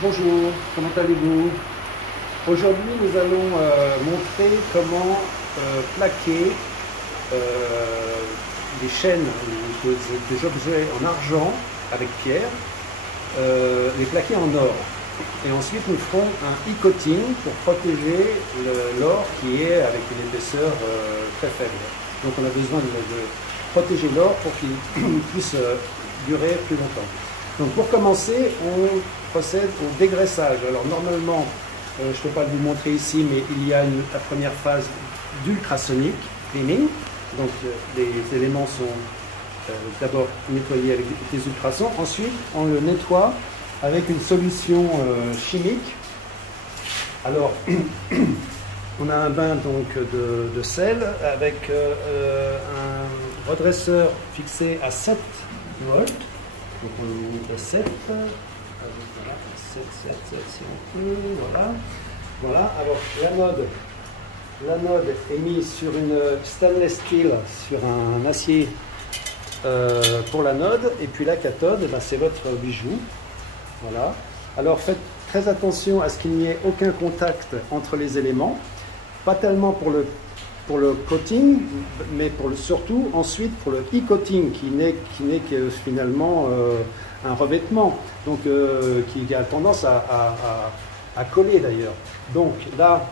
Bonjour, comment allez-vous? Aujourd'hui, nous allons montrer comment plaquer des chaînes, des objets en argent avec pierre, les plaquer en or. Et ensuite, nous ferons un e-coating pour protéger l'or qui est avec une épaisseur très faible. Donc on a besoin de protéger l'or pour qu'il puisse durer plus longtemps. Donc pour commencer, on procède au dégraissage. Alors normalement, je ne peux pas vous montrer ici, mais il y a la première phase d'ultrasonic cleaning. Donc les éléments sont d'abord nettoyés avec des ultrasons. Ensuite, on le nettoie avec une solution chimique. Alors, on a un bain donc de sel avec un redresseur fixé à 7 volts. Donc on met à 7. Voilà, 7, si on peut, voilà. Voilà, alors l'anode est mise sur une stainless steel, sur un acier pour l'anode, et puis la cathode, ben, c'est votre bijou. Voilà. Alors faites très attention à ce qu'il n'y ait aucun contact entre les éléments, pas tellement pour le coating, mais surtout ensuite pour le e-coating qui n'est que finalement un revêtement, donc qui a tendance à coller d'ailleurs. Donc là,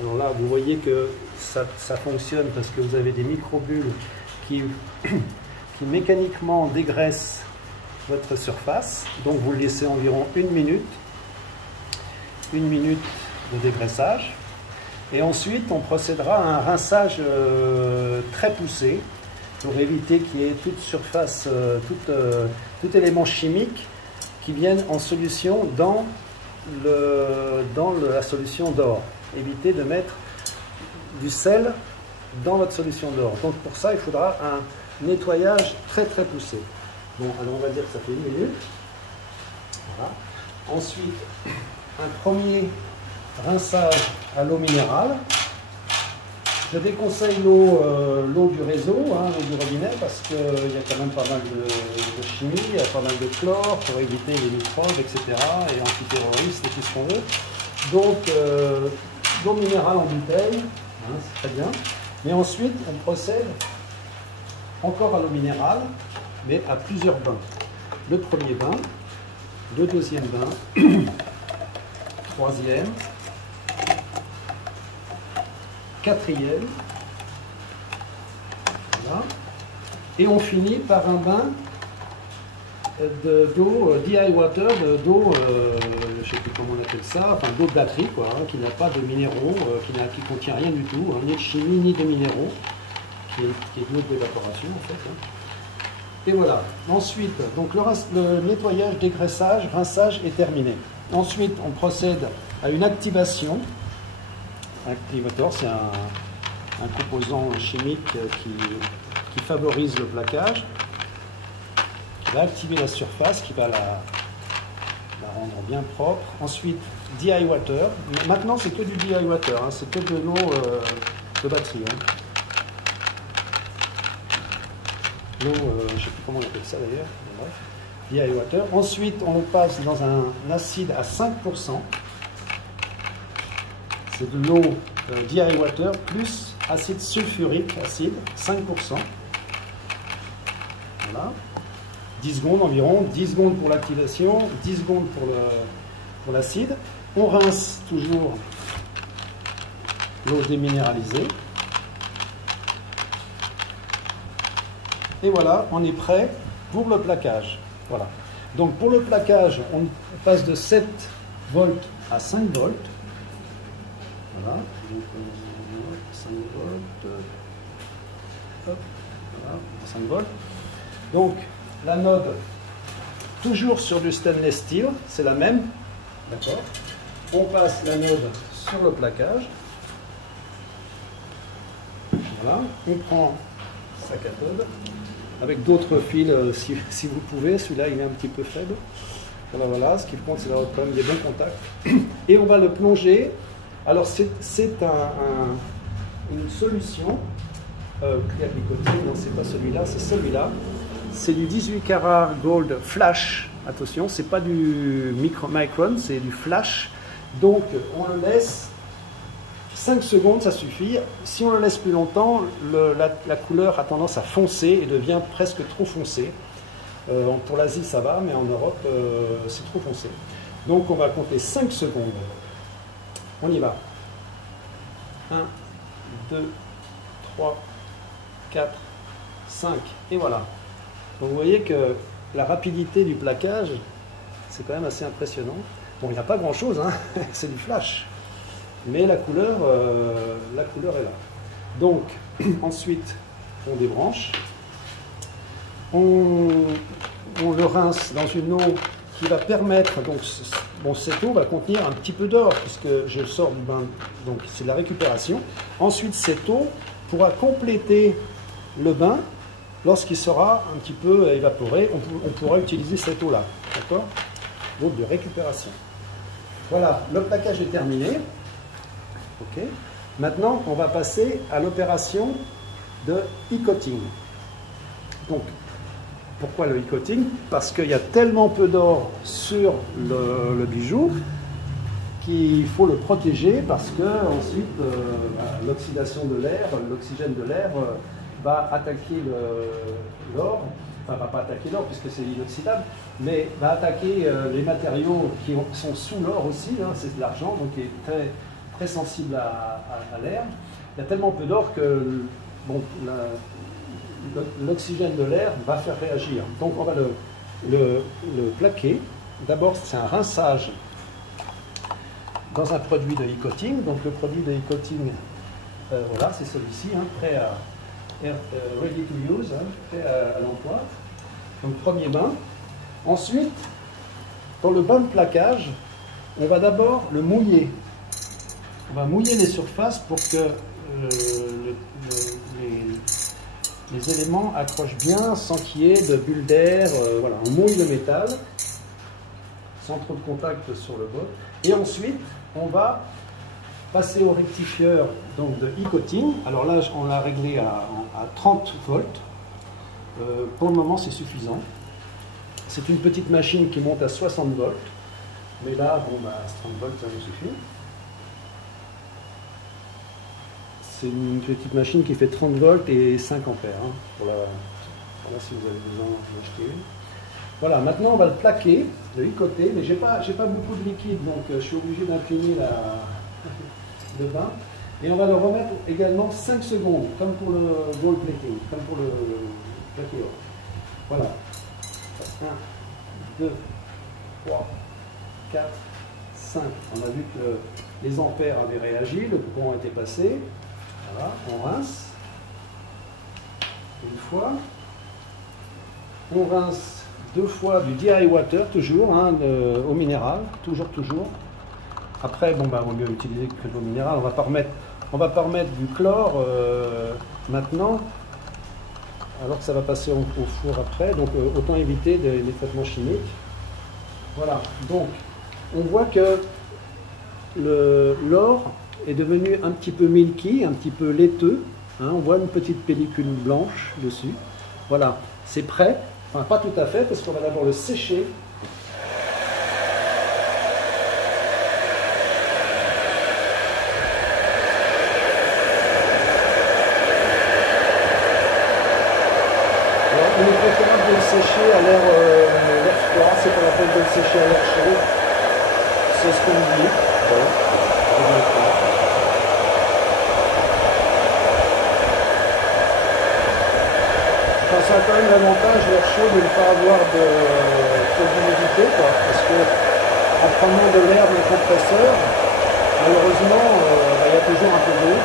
vous voyez que ça fonctionne parce que vous avez des microbules qui mécaniquement dégraissent votre surface. Donc vous le laissez environ une minute de dégraissage. Et ensuite, on procédera à un rinçage très poussé pour éviter qu'il y ait toute surface, tout élément chimique qui vienne en solution dans la solution d'or. Évitez de mettre du sel dans votre solution d'or. Donc pour ça, il faudra un nettoyage très poussé. Bon, alors on va dire que ça fait une minute. Voilà. Ensuite, un premier rinçage à l'eau minérale. Je déconseille l'eau du réseau, l'eau du robinet, parce qu'il y a quand même pas mal de chimie, il y a pas mal de chlore pour éviter les microbes, etc. et antiterroristes et tout ce qu'on veut. Donc, l'eau minérale en bouteille, c'est très bien. Mais ensuite, on procède encore à l'eau minérale, mais à plusieurs bains. Le premier bain, le deuxième bain, troisième, quatrième, voilà. Et on finit par un bain d'eau DI water, d'eau, je ne sais plus comment on appelle ça, enfin d'eau de batterie, quoi, qui n'a pas de minéraux, qui contient rien du tout, ni de chimie ni de minéraux, qui est une eau d'évaporation en fait. Et voilà. Ensuite, donc le nettoyage, dégraissage, rinçage est terminé. Ensuite, on procède à une activation. Activator, c'est un composant chimique qui favorise le plaquage, qui va activer la surface, qui va la rendre bien propre. Ensuite, DI water. Maintenant, c'est que du DI water, c'est que de l'eau de batterie. L'eau, je ne sais plus comment on appelle ça d'ailleurs, bref, DI water. Ensuite, on le passe dans un acide à 5%. C'est de l'eau DI water plus acide sulfurique, 5%. Voilà. 10 secondes environ, 10 secondes pour l'activation, 10 secondes pour l'acide. On rince toujours l'eau déminéralisée. Et voilà, on est prêt pour le plaquage. Voilà. Donc pour le plaquage, on passe de 7 volts à 5 volts. Voilà, donc 5 volts, hop, voilà, 5 volts. Donc l'anode, toujours sur du stainless steel, c'est la même, d'accord. On passe l'anode sur le plaquage. Voilà, on prend sa cathode, avec d'autres fils si vous pouvez, celui-là il est un petit peu faible. Voilà, ce qui compte c'est d'avoir quand même des bons contacts. Et on va le plonger. Alors c'est une solution Clear Nicotine, non c'est pas celui-là, c'est celui-là. C'est du 18 carats gold flash attention, c'est pas du micron, c'est du flash. Donc on le laisse 5 secondes, ça suffit. Si on le laisse plus longtemps, la couleur a tendance à foncer et devient presque trop foncée. Pour l'Asie ça va, mais en Europe c'est trop foncé. Donc on va compter 5 secondes. On y va. 1, 2, 3, 4, 5. Et voilà. Donc vous voyez que la rapidité du plaquage, c'est quand même assez impressionnant. Bon, il n'y a pas grand chose, hein. C'est du flash. Mais la couleur est là. Donc, ensuite, on débranche. On le rince dans une eau qui va permettre, donc bon, cette eau va contenir un petit peu d'or, puisque je sors du bain, donc c'est de la récupération. Ensuite, cette eau pourra compléter le bain lorsqu'il sera un petit peu évaporé. On pourra utiliser cette eau-là, d'accord? Donc de récupération. Voilà, le plaquage est terminé. Ok. Maintenant, on va passer à l'opération de e-coating. Donc, pourquoi le e-coating? Parce qu'il y a tellement peu d'or sur le bijou qu'il faut le protéger, parce que ensuite l'oxydation de l'air, l'oxygène de l'air va attaquer l'or, enfin va pas attaquer l'or puisque c'est inoxydable, mais va attaquer les matériaux qui sont sous l'or aussi, hein, c'est de l'argent, donc qui est très, très sensible à l'air. Il y a tellement peu d'or que bon, l'oxygène de l'air va faire réagir. Donc on va le plaquer. D'abord c'est un rinçage dans un produit de e-coating. Donc le produit de e-coating, voilà, c'est celui-ci, hein, prêt à ready to use, hein, prêt à l'emploi. Donc premier bain. Ensuite, dans le bain de plaquage, on va d'abord le mouiller. On va mouiller les surfaces pour que les éléments accrochent bien sans qu'il y ait de bulles d'air. Voilà, on mouille le métal sans trop de contact sur le bol. Et ensuite, on va passer au rectifieur donc, de e-coating. Alors là, on l'a réglé à 30 volts. Pour le moment, c'est suffisant. C'est une petite machine qui monte à 60 volts. Mais là, bon, bah, 30 volts, ça nous suffit. C'est une petite machine qui fait 30 volts et 5 ampères. Hein, voilà, si vous avez besoin d'en acheter une. Voilà, maintenant on va le plaquer de e-côté, mais j'ai pas beaucoup de liquide, donc je suis obligé d'imprimer le bain. Et on va le remettre également 5 secondes, comme pour le gold plating, comme pour le plaqué or. Voilà. 1, 2, 3, 4, 5. On a vu que les ampères avaient réagi, le courant était passé. Voilà, on rince. Une fois. On rince 2 fois du DI water, toujours, hein, eau minérale, toujours. Après, bon, bah, on va mieux utiliser que de l'eau minérale. On va pas remettre du chlore maintenant, alors que ça va passer au four après. Donc, autant éviter les traitements chimiques. Voilà. Donc, on voit que l'or est devenu un petit peu milky, un petit peu laiteux. Hein, on voit une petite pellicule blanche dessus. Voilà, c'est prêt. Enfin, pas tout à fait, parce qu'on va d'abord le sécher. Alors, il est préférable de le sécher à l'air froid, c'est pas la peine de le sécher à l'air chaud. C'est ce qu'on dit. Voilà. Enfin, ça a quand même l'avantage, l'air chaud, de ne pas avoir trop d'humidité, parce que en prenant de l'air dans le compresseur, malheureusement, il y a toujours un peu d'eau.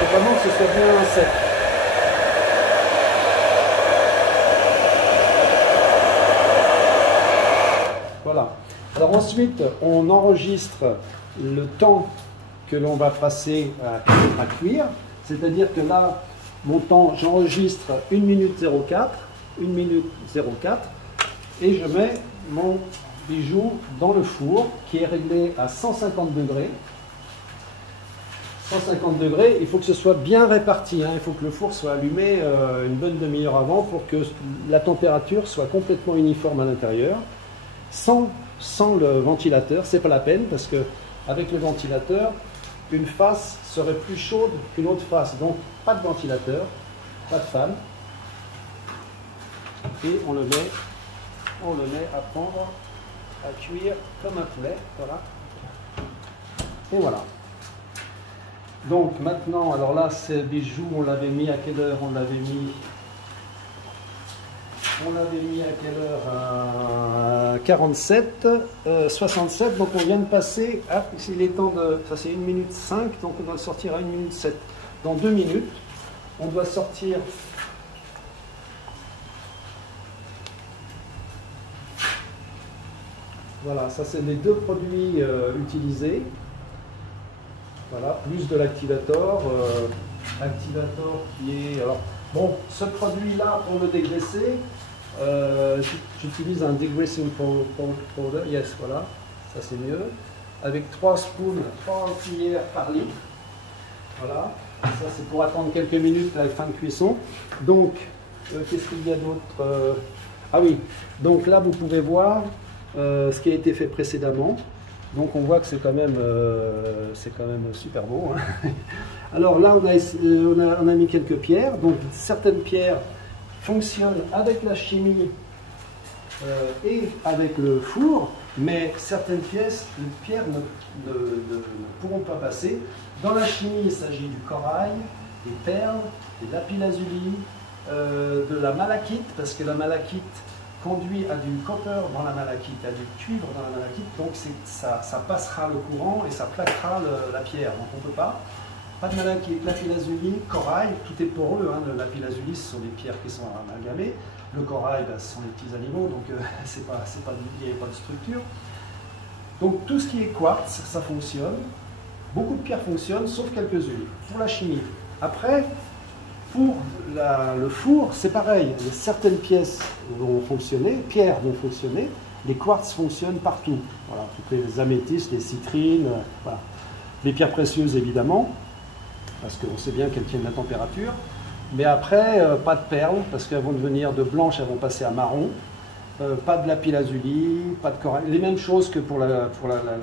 Il faut vraiment que ce soit bien sec. Voilà. Alors ensuite, on enregistre le temps que l'on va passer à cuire. C'est-à-dire que là, mon temps, j'enregistre 1 minute 04, 1 minute 04, et je mets mon bijou dans le four qui est réglé à 150 degrés. 150 degrés, il faut que ce soit bien réparti, hein. Il faut que le four soit allumé une bonne demi-heure avant pour que la température soit complètement uniforme à l'intérieur. Sans le ventilateur, c'est pas la peine parce que avec le ventilateur, une face serait plus chaude qu'une autre face. Donc pas de ventilateur, pas de fan. Et on le met à prendre, à cuire comme un poulet. Voilà. Et voilà. Donc maintenant, alors là, ces bijoux, on l'avait mis à quelle heure? On l'avait mis à quelle heure? 47, 67. Donc on vient de passer. Ah, il est temps de. Ça c'est 1 minute 5, donc on doit le sortir à 1 minute 7. Dans 2 minutes, on doit sortir. Voilà, ça c'est les 2 produits utilisés. Voilà, plus de l'activator. Activator qui est... Alors, bon, ce produit-là, pour le dégraisser, j'utilise un degreasing powder. Yes, voilà, ça c'est mieux. Avec 3 cuillères par litre. Voilà, ça c'est pour attendre quelques minutes à la fin de cuisson. Donc, qu'est-ce qu'il y a d'autre? Ah oui, donc là vous pouvez voir ce qui a été fait précédemment. Donc on voit que c'est quand même super beau, hein. Alors là on a mis quelques pierres. Donc certaines pierres fonctionnent avec la chimie et avec le four, mais certaines pierres ne pourront pas passer. Dans la chimie, il s'agit du corail, des perles, des lapis-lazuli, de la malachite, parce que la malachite conduit à du copper dans la malachite, à du cuivre dans la malachite, donc ça passera le courant et ça plaquera la pierre. Donc on ne peut pas. Pas de malachite, lapis-lazuli, corail, tout est poreux, hein. Le lapis-lazuli, ce sont des pierres qui sont amalgamées. Le corail, ben, ce sont des petits animaux, donc il n'y a pas de structure. Donc tout ce qui est quartz, ça fonctionne. Beaucoup de pierres fonctionnent, sauf quelques-unes. Pour la chimie. Après, pour le four, c'est pareil. Certaines pièces vont fonctionner, pierres vont fonctionner, les quartz fonctionnent partout. Voilà, toutes les améthystes, les citrines, voilà. Les pierres précieuses évidemment, parce qu'on sait bien qu'elles tiennent la température. Mais après, pas de perles, parce qu'elles vont devenir de blanches, elles vont passer à marron. Pas de lapis-lazuli, pas de corail. Les mêmes choses que pour la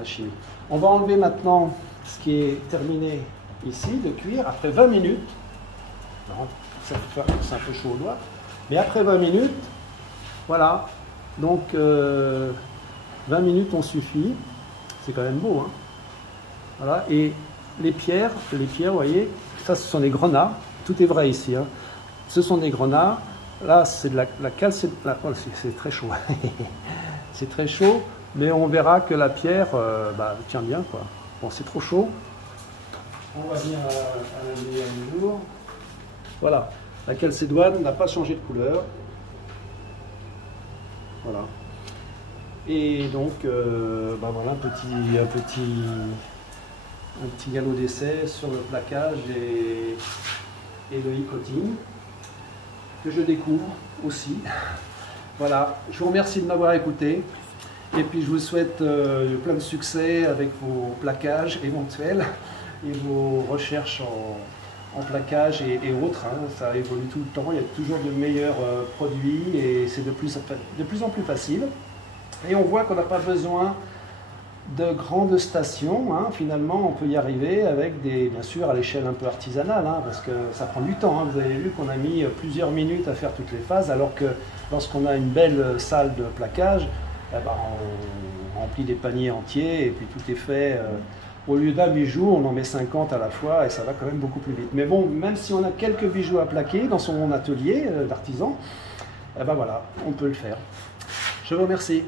chimie. On va enlever maintenant ce qui est terminé ici, de cuire, après 20 minutes. C'est un peu chaud au doigt. Mais après 20 minutes, voilà. Donc, 20 minutes ont suffi. C'est quand même beau, hein. Voilà. Et les pierres, vous voyez, ça, ce sont des grenats. Tout est vrai ici, hein. Ce sont des grenats. Là, c'est de la calcite. Oh, c'est très chaud. C'est très chaud, mais on verra que la pierre tient bien, quoi. Bon, c'est trop chaud. On va venir à la lumière du jour. Voilà, la calcédoine n'a pas changé de couleur. Voilà. Et donc, voilà, un petit galop d'essai sur le plaquage et le e-coating que je découvre aussi. Voilà, je vous remercie de m'avoir écouté et puis je vous souhaite plein de succès avec vos plaquages éventuels et vos recherches en plaquage et autres, hein. Ça évolue tout le temps, il y a toujours de meilleurs produits et c'est de plus en plus facile. Et on voit qu'on n'a pas besoin de grandes stations, hein. Finalement on peut y arriver avec bien sûr à l'échelle un peu artisanale, hein, parce que ça prend du temps, hein. Vous avez vu qu'on a mis plusieurs minutes à faire toutes les phases, alors que lorsqu'on a une belle salle de plaquage, on remplit des paniers entiers et puis tout est fait. Au lieu d'un bijou, on en met 50 à la fois et ça va quand même beaucoup plus vite. Mais bon, même si on a quelques bijoux à plaquer dans son atelier d'artisan, voilà, on peut le faire. Je vous remercie.